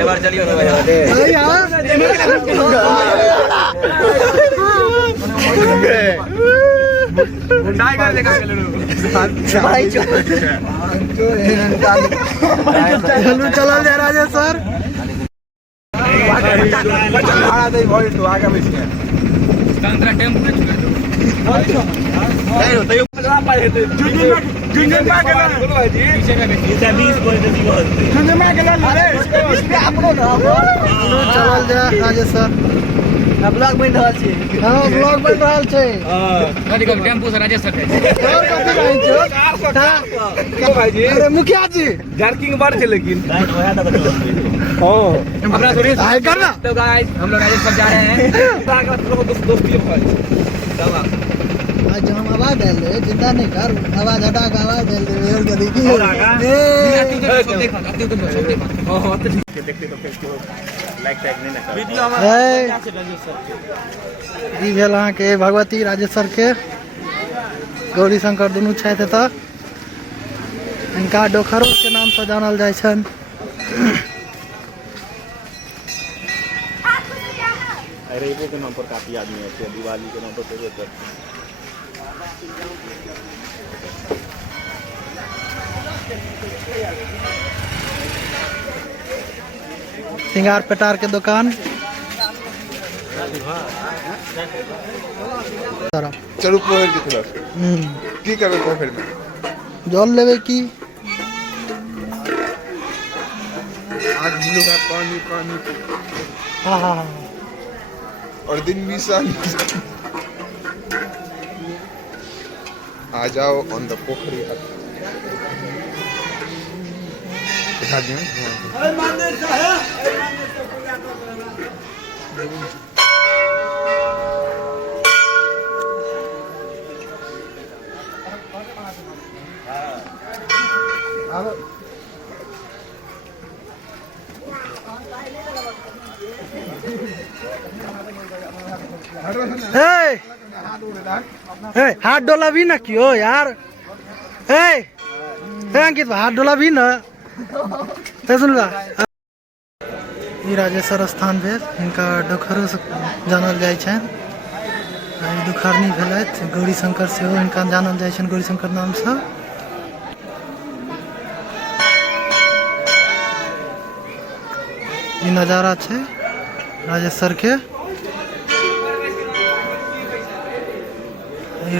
এবার চলিও না ভাই टाइगर देखा भाई चलो चला जा राजेश सर भाड़ा दे भाई तो आगे बैठ गया कंत्रा टेम्पो में चुके तो नहीं होता ये पकड़ा पाए थे जुंजन में के ना बोलो भाई जी पीछे का बैठिए 20 बोल दे दियो जुंजन में के ना ले इस पे आप लोग चला जा राजेश सर ब्लॉग बन रहल छै हां ब्लॉग बन रहल छै कथि कम टेम्पो से राजेश सर और कथि रहै छै के भाईजी अरे मुखिया जी जर्किंग बड़ छै लेकिन ओया त हां हमरा थोड़ी हाय करना तो गाइस हम लोग राजेश सर जा रहे हैं आगे लोग दोस्ती हो दवा आज हम आवाज डाल दे चिंता नहीं कर आवाज हटा के आवाज डाल दे और गदी की सब देखो हां तो देखते तो फेसबुक लाइक टैग नहीं ना वीडियो हमारा ई भेल अहाँ के भगवती राजेश्वर के गौरी शंकर दुनू छथि एतऽ इनका डोखरो के नाम से जानल जाय छन अरे वो के नाम पर काफी आदमी है दिवाली के नाम पर सिंगार पेटार के दुकान चलू पोखर की तरफ की करबे पोखर में जल लेवे की आज ब्लू का पानी पानी हां हां और दिन भी सन आ जाओ ऑन द पोखरी दिखा दियो हाथ डोला भी ना क्यों यार अंकित हाथ डोला भी ना सुन राजेश्वर स्थान भेल इनका डोखरो से जानल जाय छन दुखारनी भेलैथ गौरी शंकर से इनका जानल जाय छन गौरी शंकर नाम से ई नजारा छै राजेश्वर के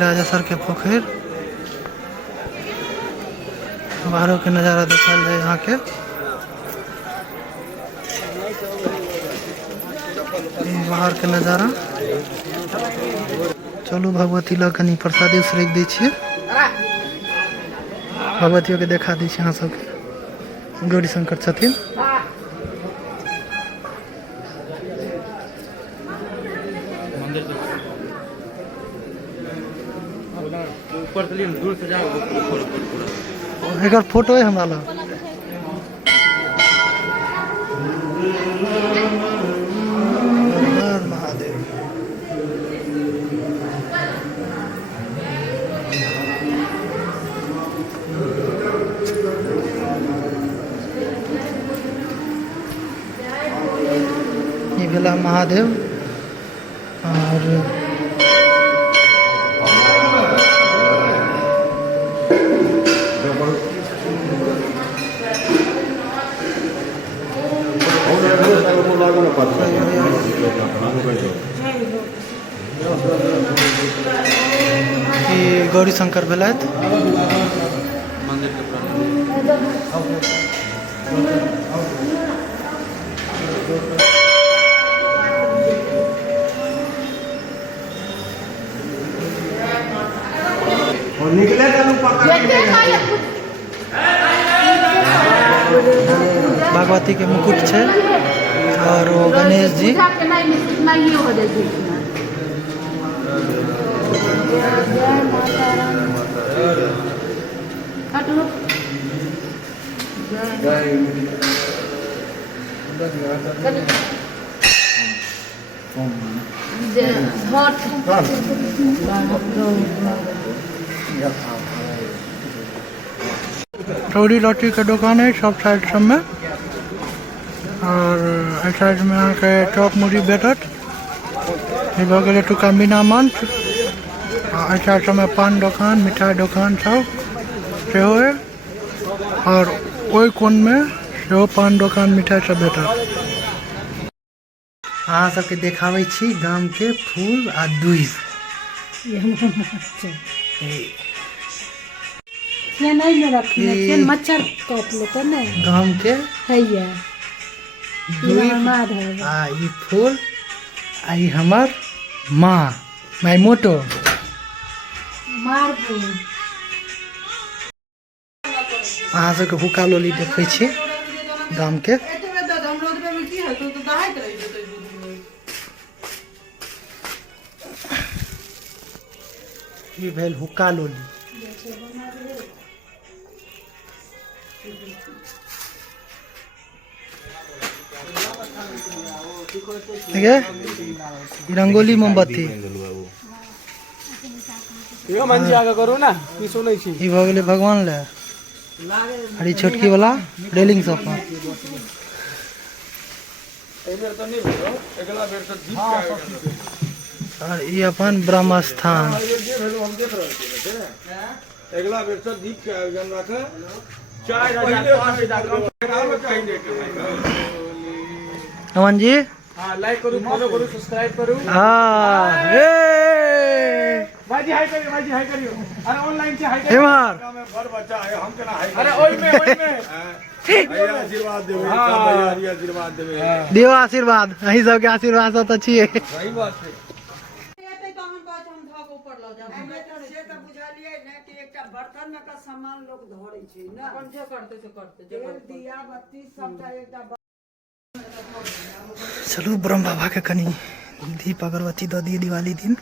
राजेश्वर के पोखर बाहरों के नज़ारा देखल जाए यहाँ के बाहर के नज़ारा चलू भगवती लग कनी प्रसादी उसरेक दै छियै भगवतियों के देखा दै छियै अहाँ सबके गौरी शंकर छथिन ऊपर से दूर से जाओ एक फोटो है हमारा लग महादेव ये भेला महादेव और गौरी शंकर भेलैथ मंदिर के और निकले भगवती के मुकुट है और वो गणेश जी थोड़ी लॉटरी का दुकान है सब साइड सब में। और साइड में यहाँ के चॉप मुड़ी भेटत भऽ गेल एतुका मीना मंच आ साइड में पान दुकान मिठाई दुकान सब सेहो है और ओई कोन में सेहो पान दुकान मिठाई सब भेटत। अहाँ सबके देखाबै छी गाम के फूल आ दूध ये नहीं ले रखी है मच्छर काट लेते ना गाम के है ये मार है आ ई फूल आ ई हमर माँ माय मोटो मार दो अहाँ सबके हुक्का लोली देखै छी गाम के ई भेल हुक्का लोली ठीक है रंगोली मोमबत्ती यो मंजी आगे करू ना की सुनै छी ई भऽ गेलै भगवान ले हरी छोटकी वाला रेलिंग सब पर एबेर त नहीं भेलो अगला बेर त दीप के और ई अपन ब्रह्म स्थान हम देख रहल छी अगला बेर त दीप के आयोजन राखे 4000 अमन जी हां लाइक करू फॉलो करू सब्सक्राइब करू हां ए भाई हाई करियो अरे ऑनलाइन से हाई करियो एमार में बड़ बच्चा है हम केना हाई अरे ओई में भैया आशीर्वाद देबे सब भैया आशीर्वाद देबे दियो आशीर्वाद अही सबके आशीर्वाद से त छिए सही बात है एते तो हम कहत हम धक ऊपर ल जाब हमें तो से त बुझालिए ने कि एकटा बर्तन में का सामान लोग धरै छै ना अपन जे करते से करते जे दिया बत्ती सबटा एकटा चलो ब्रह्म बाबा के कनी दीप अगरबत्ती दऽ दिए दिवाली दिन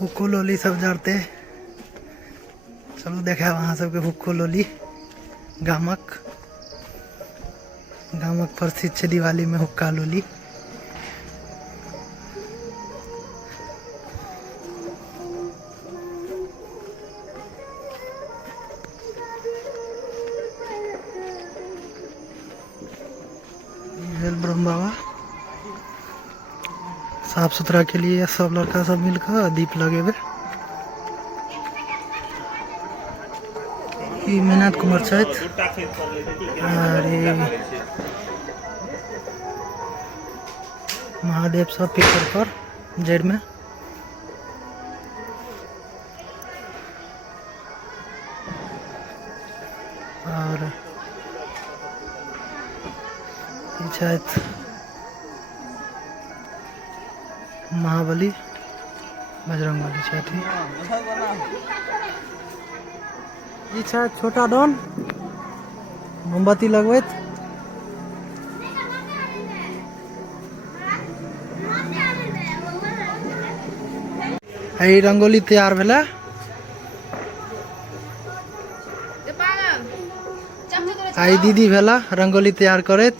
हुक्को लोली सब जरते चलो देखाब अहाँ सबके हुक्को लोली गामक प्रसिद्ध छै दिवाली में हुक्का लोली ब्रह्म बाबा साफ सुथरा के लिए सब लड़का सब मिलकर दीप लगेबे ई मेहनत कुमार छथि अरे महादेव सब पिक्चर पर जड़ में और छथि महाबली बजरंगबली छथि ई छथि छोटा डॉन मोमबत्ती लगबैत आई रंगोली तैयार भेला आई दीदी भेला रंगोली तैयार करैत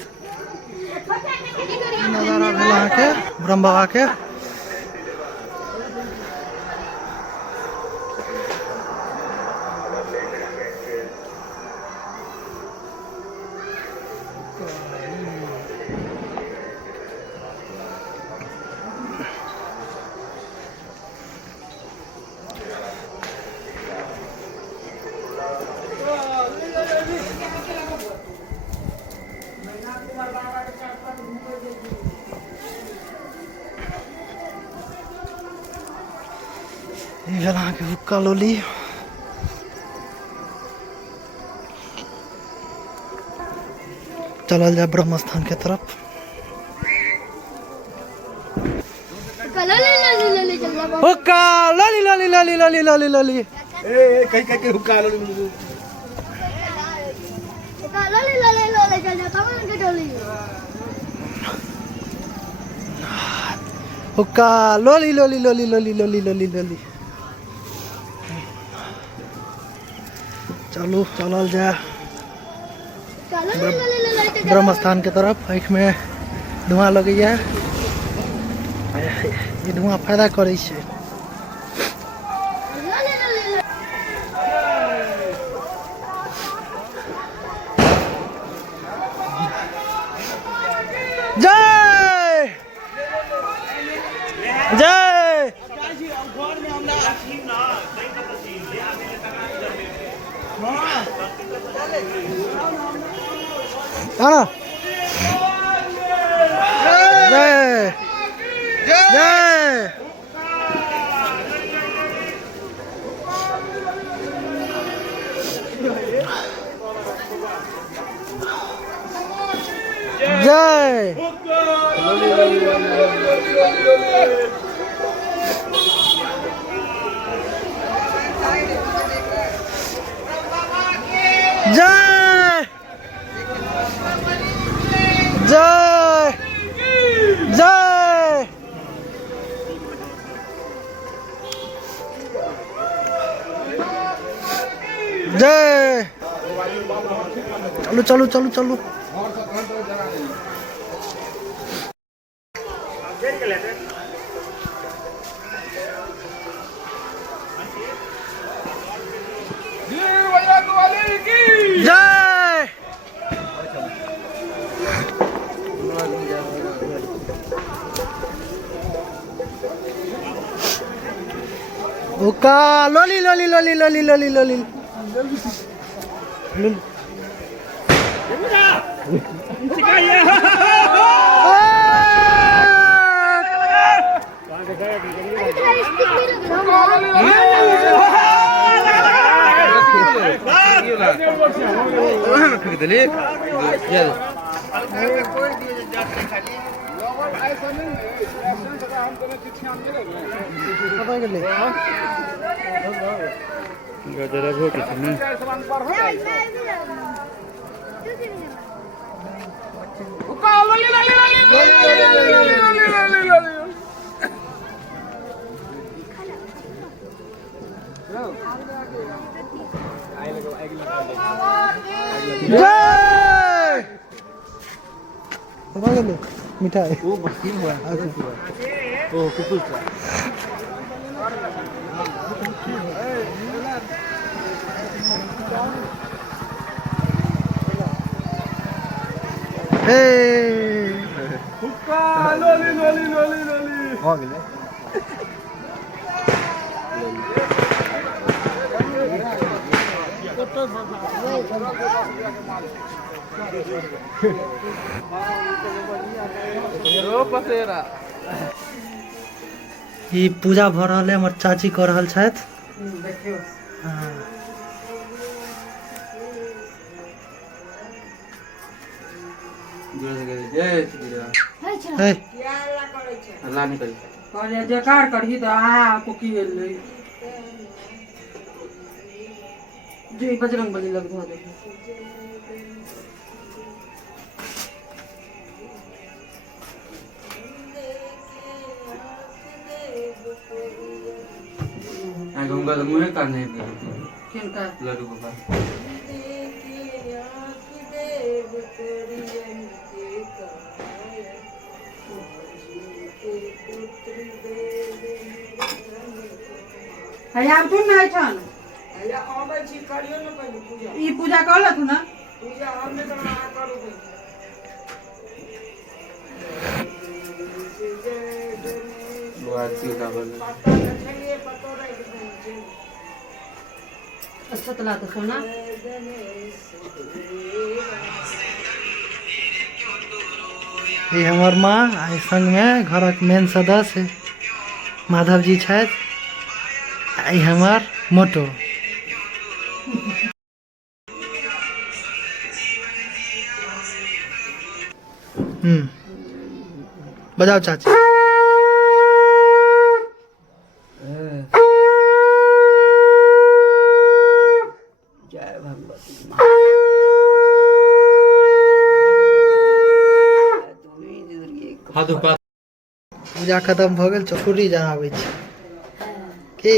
नजारा भेला अहाँके ब्रह्म बाबा के के हुक्का लोली चलल जाए ब्रह्म स्थान के तरफ हुक्का लोली लोली लोली लोली लोली लोली ए कहीं कहीं हुक्का लोली हुक्का लोली लोली लोली लोली लोली लोली लोली चलो चलल जाए ब्रह्म स्थान के तरफ आँख में धुआं लगे ई धुआं फायदा करै छै। जय जय हाँ जय जय जय जय जय जय जय चलो चलो चलो चलो जय उका लोली लोली लोली लोली लोली लोली मिठाई वो बसीन हुआ ओ कुकुल हे हुक्का लोली लोली लोली लोली हो गेले ई पूजा भ रहल है, हमर चाची कर रहल छथि। हाँ। जकार करही तो आ को की ले जी बजरंग बली लग धो दे आ गंगा तो मुझे करने किनका लड्डू गोपाल है आप तुम नहीं छन या आबै छी करियो न पहिले पूजा ई पूजा कर ल तू ना पूजा हमने तो ना करू बुआर सी का बोल पता चलिए पतो रह अच्छा तला तो सोना ये हमर माँ आई संग में घरक मेन सदस्य माधव जी छथि। आई हमार मोटो बजाओ चाची। जय भगवती पूजा खत्म भ गेल, चकुरी जराबै छी की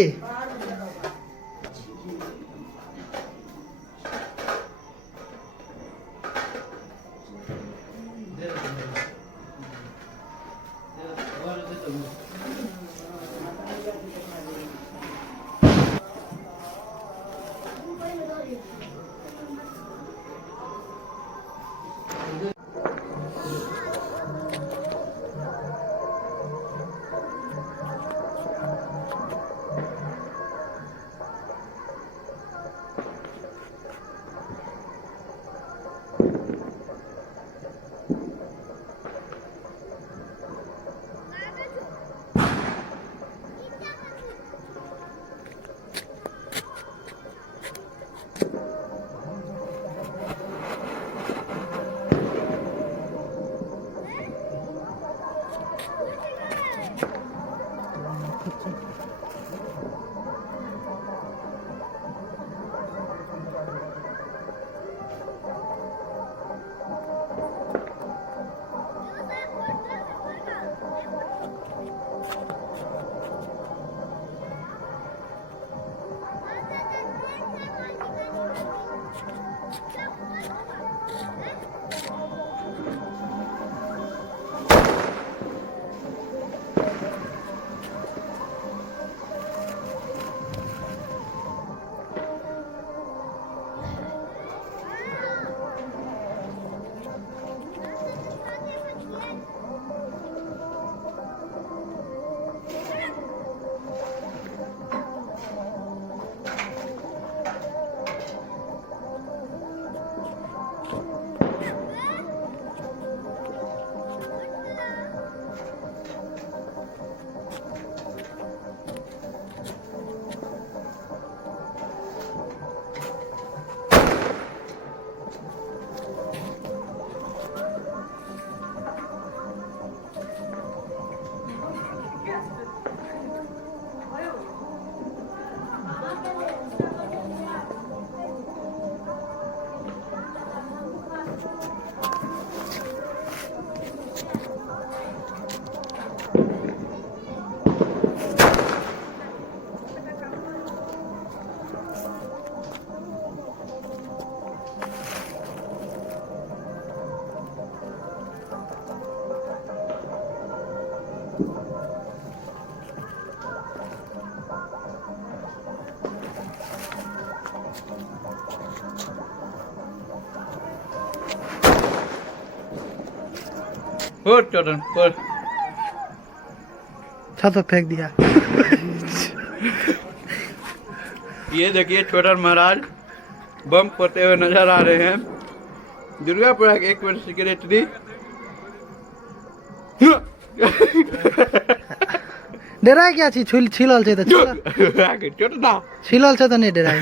चोटन छत पे फेंक दिया। ये देखिए छोटन महाराज बम फोड़ते हुए नजर आ रहे हैं। दुर्गापुरा के 1 मिनट सेक्रेटरी डेरा क्या छी छिलल छै त चोटना छिलल छै त नहीं डेरा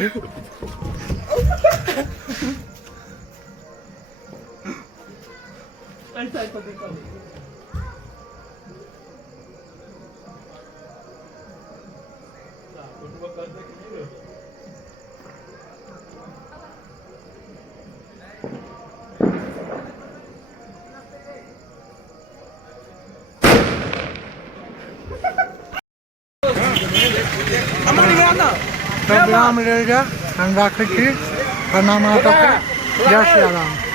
विराम ले जा हम राखै छी। प्रणाम अहाँके। जय श्री राम।